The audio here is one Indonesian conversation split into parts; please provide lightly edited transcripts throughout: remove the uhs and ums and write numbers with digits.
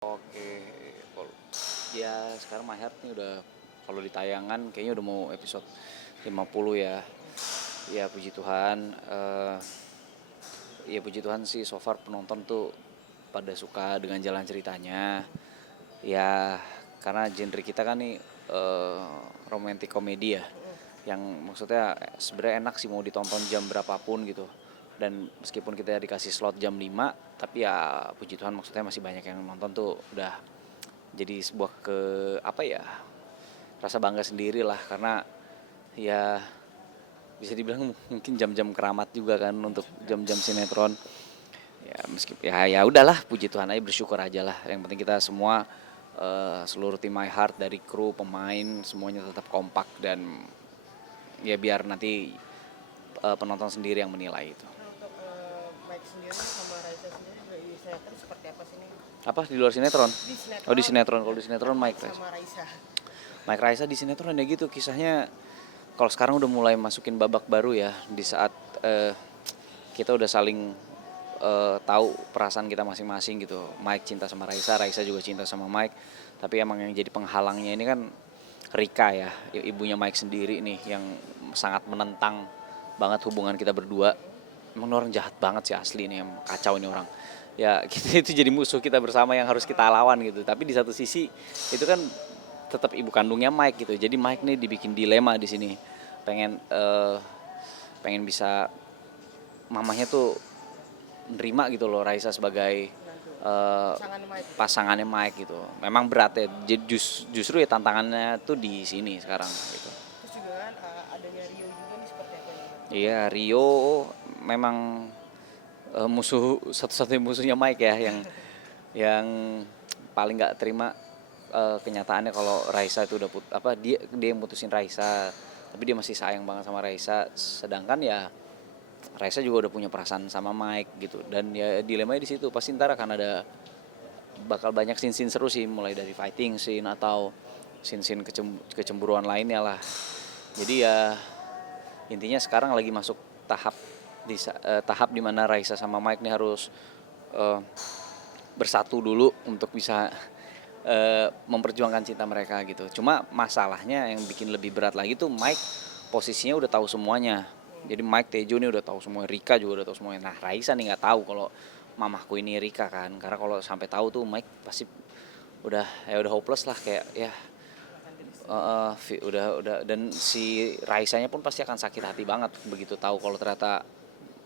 Oke, kalau ya sekarang My Heart nih udah kalau di tayangan kayaknya udah mau episode 50 ya. Ya puji Tuhan, ya puji Tuhan sih so far penonton tuh pada suka dengan jalan ceritanya. Ya karena genre kita kan nih romantic komedi ya. Yang maksudnya sebenarnya enak sih mau ditonton jam berapapun gitu. Dan meskipun kita dikasih slot jam 5, tapi ya puji Tuhan maksudnya masih banyak yang nonton tuh udah jadi sebuah apa ya, rasa bangga sendiri lah karena ya bisa dibilang mungkin jam-jam keramat juga kan untuk jam-jam sinetron. Ya meskipun ya udahlah, puji Tuhan aja, bersyukur aja lah. Yang penting kita semua seluruh tim My Heart dari kru, pemain semuanya tetap kompak dan ya biar nanti penonton sendiri yang menilai itu. Nah untuk Mike sendiri sama Raisa sendiri di sinetron seperti apa sih nih? Apa di luar sinetron? Di Oh di sinetron, sinetron, kalau di sinetron Mike Mike Raisa. sama Raisa. Mike Raisa di sinetron ya gitu kisahnya. Kalau sekarang udah mulai masukin babak baru ya, di saat kita udah saling tahu perasaan kita masing-masing gitu. Mike cinta sama Raisa, Raisa juga cinta sama Mike. Tapi emang yang jadi penghalangnya ini kan Rika ya, ibunya Mike sendiri nih yang sangat menentang banget hubungan kita berdua. Emang ini orang jahat banget sih asli nih, emang kacau ini orang. Ya kita itu jadi musuh kita bersama yang harus kita lawan gitu. Tapi di satu sisi itu kan tetap ibu kandungnya Mike gitu. Jadi Mike nih dibikin dilema di sini. Pengen bisa mamahnya tuh nerima gitu loh Raisa sebagai Menantu. eh, Pasangan Mike. pasangannya Mike gitu. Memang berat ya. Jadi justru ya tantangannya tuh di sini sekarang gitu. Terus juga kan adanya Rio juga nih seperti apa nih? Iya, Rio memang musuh satu-satunya musuhnya Mike ya, yang paling nggak terima kenyataannya kalau Raisa itu udah dia yang mutusin Raisa, tapi dia masih sayang banget sama Raisa, sedangkan ya Raisa juga udah punya perasaan sama Mike gitu. Dan ya dilemanya di situ, pasti ntar akan ada bakal banyak scene-scene seru sih, mulai dari fighting scene atau scene-scene kecemburuan lainnya lah. Jadi ya intinya sekarang lagi masuk tahap tahap dimana Raisa sama Mike nih harus eh, bersatu dulu untuk bisa memperjuangkan cinta mereka gitu. Cuma masalahnya yang bikin lebih berat lagi tuh Mike posisinya udah tahu semuanya. Jadi Mike Tejo nih udah tahu semua, Rika juga udah tahu semuanya. Nah Raisa nih nggak tahu kalau mamahku ini Rika kan, karena kalau sampai tahu tuh Mike pasti udah hopeless lah, kayak ya Akan diri sendiri. udah, dan si Raisanya pun pasti akan sakit hati banget begitu tahu kalau ternyata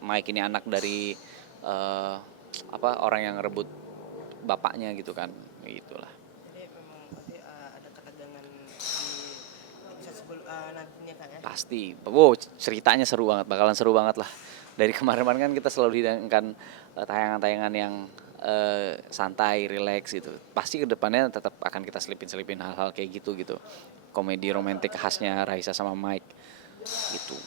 Mike ini anak dari eh, orang yang rebut bapaknya gitu kan, gitulah. Jadi memang berarti ada ketegangan di episode sebelum nantinya kan ya? Pasti, wow, ceritanya seru banget, bakalan seru banget lah. Dari kemarin-kemarin kan kita selalu dihidangkan tayangan-tayangan yang santai, relax gitu. Pasti kedepannya tetap akan kita selipin-selipin hal-hal kayak gitu gitu. Komedi romantis khasnya Raisa sama Mike gitu.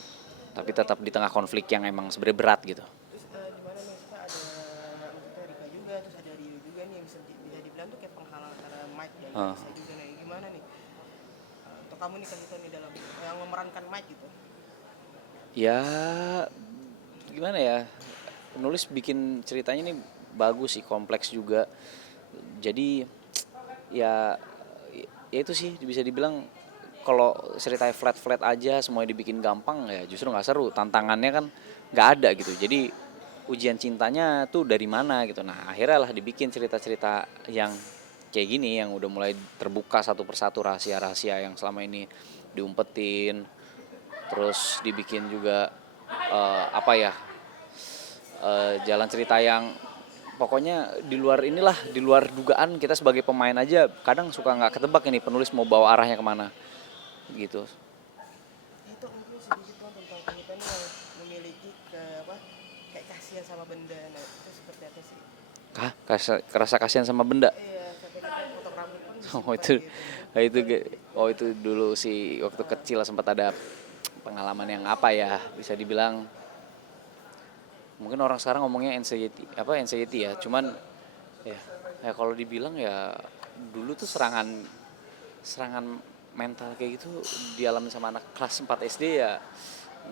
Tapi tetap di tengah konflik yang emang sebenarnya berat gitu. Terus di mana nih kita ada maksudnya Rika juga, terus ada Rio juga nih yang bisa dibilang tuh kayak penghalang antara Mike dan Eh, Raisa juga nih. Gimana nih? Untuk kamu nih kan itu nih dalam yang memerankan Mike gitu. ya gimana ya, penulis bikin ceritanya ini bagus sih, kompleks juga. Jadi ya ya itu sih bisa dibilang, kalau ceritanya flat aja semuanya dibikin gampang ya justru nggak seru, tantangannya kan nggak ada gitu. Jadi ujian cintanya tuh dari mana gitu. Nah akhirnya lah dibikin cerita-cerita yang kayak gini, yang udah mulai terbuka satu persatu rahasia-rahasia yang selama ini diumpetin. Terus dibikin juga jalan cerita yang pokoknya di luar inilah, di luar dugaan kita sebagai pemain aja kadang suka nggak ketebak ini penulis mau bawa arahnya kemana gitu. Itu mungkin sedikit dong tentang kita nih yang memiliki kayak kasihan sama benda. Nah itu seperti apa sih? Kerasa kasihan sama benda. Iya, sampai kita potong rambut pun Oh disimpan itu, gitu. Mungkin itu gimana tuh? itu dulu sih waktu kecil sempat ada pengalaman yang apa ya, bisa dibilang mungkin orang sekarang ngomongnya anxiety ya, cuman ya kalau dibilang ya dulu tuh serangan serangan mental kayak gitu dialami sama anak kelas 4 SD ya,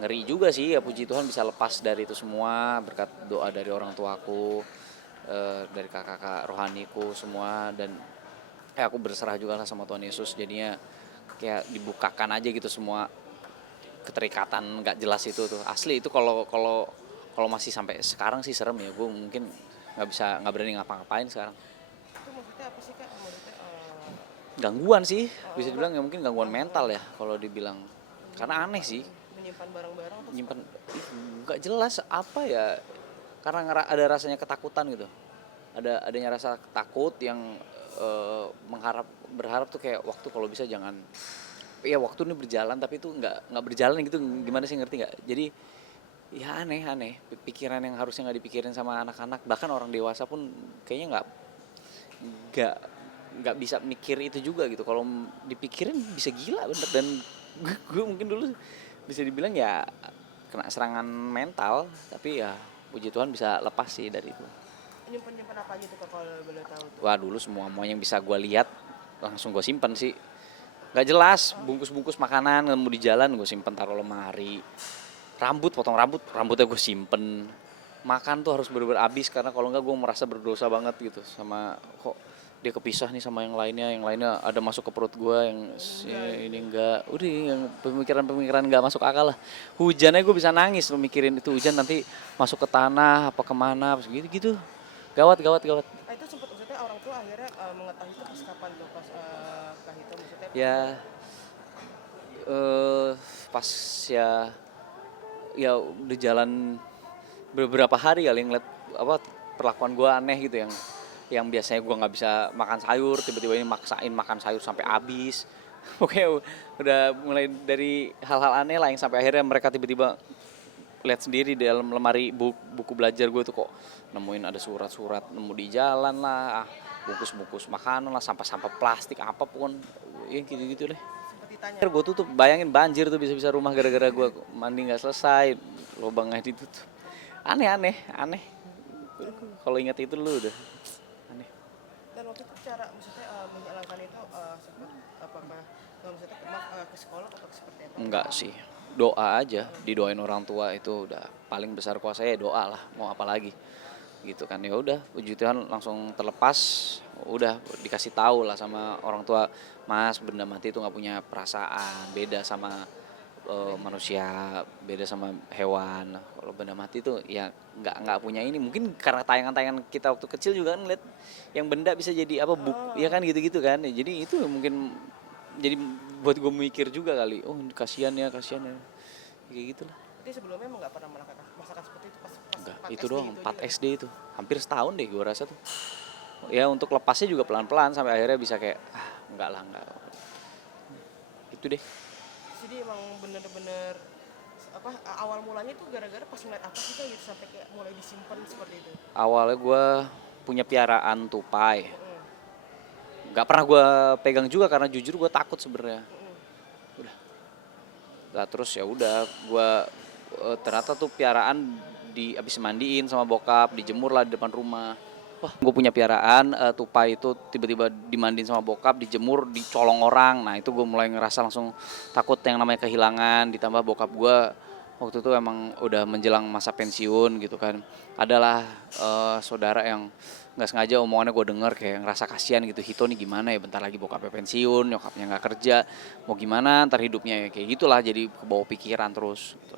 ngeri juga sih. Ya puji Tuhan bisa lepas dari itu semua berkat doa dari orang tuaku. dari kakak-kakak rohaniku semua, dan aku berserah juga lah sama Tuhan Yesus, jadinya kayak dibukakan aja gitu semua keterikatan nggak jelas itu tuh. Asli itu kalau kalau kalau masih sampai sekarang sih serem ya, gue mungkin nggak berani ngapa-ngapain sekarang. Itu maksudnya apa sih Kak? Maksudnya Gangguan sih, bisa enggak dibilang ya, mungkin gangguan mental ya kalau dibilang, karena aneh sih. menyimpan barang-barang atau Nyimpan nggak jelas apa ya, karena ada rasanya ketakutan gitu, adanya rasa takut yang berharap tuh kayak waktu kalau bisa jangan, ya waktu ini berjalan tapi itu nggak berjalan gitu, gimana sih, ngerti nggak? Jadi ya aneh pikiran yang harusnya nggak dipikirin sama anak-anak, bahkan orang dewasa pun kayaknya nggak nggak bisa mikir itu juga gitu. Kalau dipikirin bisa gila bener, dan gue mungkin dulu bisa dibilang ya kena serangan mental, tapi ya puji Tuhan bisa lepas sih dari itu. nyimpan apa aja tuh Kak kalau boleh tahu tuh? Wah, dulu semua yang bisa gue lihat langsung gue simpen sih, nggak jelas, bungkus-bungkus makanan nemu di jalan gue simpen taruh lemari, potong rambutnya gue simpen, makan tuh harus bener-bener habis, karena kalau nggak gue merasa berdosa banget gitu sama, kok dia kepisah nih sama yang lainnya ada masuk ke perut gue, yang ini enggak, udah yang pemikiran nggak masuk akal lah. Hujannya gue bisa nangis lo mikirin itu hujan nanti masuk ke tanah apa kemana gitu, gawat. Nah itu sempat maksudnya orang tua akhirnya mengetahui itu pas kapan tuh pas Kak Hito maksudnya Ya pas ya udah jalan beberapa hari kali ngeliat apa perlakuan gue aneh gitu, yang biasanya gue nggak bisa makan sayur, tiba-tiba ini maksain makan sayur sampai habis. Oke, udah mulai dari hal-hal aneh lah, yang sampai akhirnya mereka tiba-tiba lihat sendiri di dalam lemari buku belajar gue tuh, kok nemuin ada surat-surat nemu di jalan lah, bungkus-bungkus makanan lah, sampah-sampah plastik apapun, ya gitu-gitu deh. sempat ditanya. Gue tutup, bayangin banjir tuh bisa-bisa rumah gara-gara gue mandi nggak selesai, lubangnya ditutup. Aneh. Kalau ingat itu lu udah aneh. Dan waktu itu cara maksudnya menjalankan itu sempat apakah maksudnya ke sekolah atau seperti apa? Enggak sih, doa aja, didoain orang tua itu udah paling besar kuasa, ya doa lah, mau apa lagi gitu kan. Ya udah, puji Tuhan langsung terlepas, udah dikasih tahu lah sama orang tua, Mas, benda mati itu nggak punya perasaan, beda sama manusia, beda sama hewan. Kalau benda mati itu ya nggak punya ini, mungkin karena tayangan-tayangan kita waktu kecil juga kan lihat yang benda bisa jadi apa, ya kan gitu-gitu kan. Ya, jadi itu mungkin jadi buat gue mikir juga kali, oh kasihan ya kayak gitu lah. Jadi sebelumnya emang nggak pernah merasakan seperti itu pas Enggak, 4 itu SD doang, itu 4 aja. SD itu hampir setahun deh gue rasa tuh. Ya untuk lepasnya juga pelan-pelan sampai akhirnya bisa kayak enggak itu deh. Jadi emang bener-bener apa awal mulanya itu gara-gara pas ngeliat apa sih Kak, gitu sampai kayak mulai disimpan seperti itu. Awalnya gue punya piaraan tupai, Heeh. nggak pernah gue pegang juga karena jujur gue takut sebenarnya. Udah, nah, terus ya udah gue ternyata tuh piaraan abis mandiin sama bokap, dijemur lah di depan rumah. Wah, gue punya piaraan tupai itu tiba-tiba dimandiin sama bokap, dijemur, dicolong orang. Nah itu gue mulai ngerasa langsung takut yang namanya kehilangan. Ditambah bokap gue waktu itu emang udah menjelang masa pensiun gitu kan. Adalah saudara yang nggak sengaja omongannya gue denger, kayak ngerasa kasihan gitu, Hito nih gimana ya, bentar lagi bokapnya pensiun, nyokapnya nggak kerja, mau gimana ntar hidupnya ya, kayak gitulah, jadi kebawa pikiran terus gitu.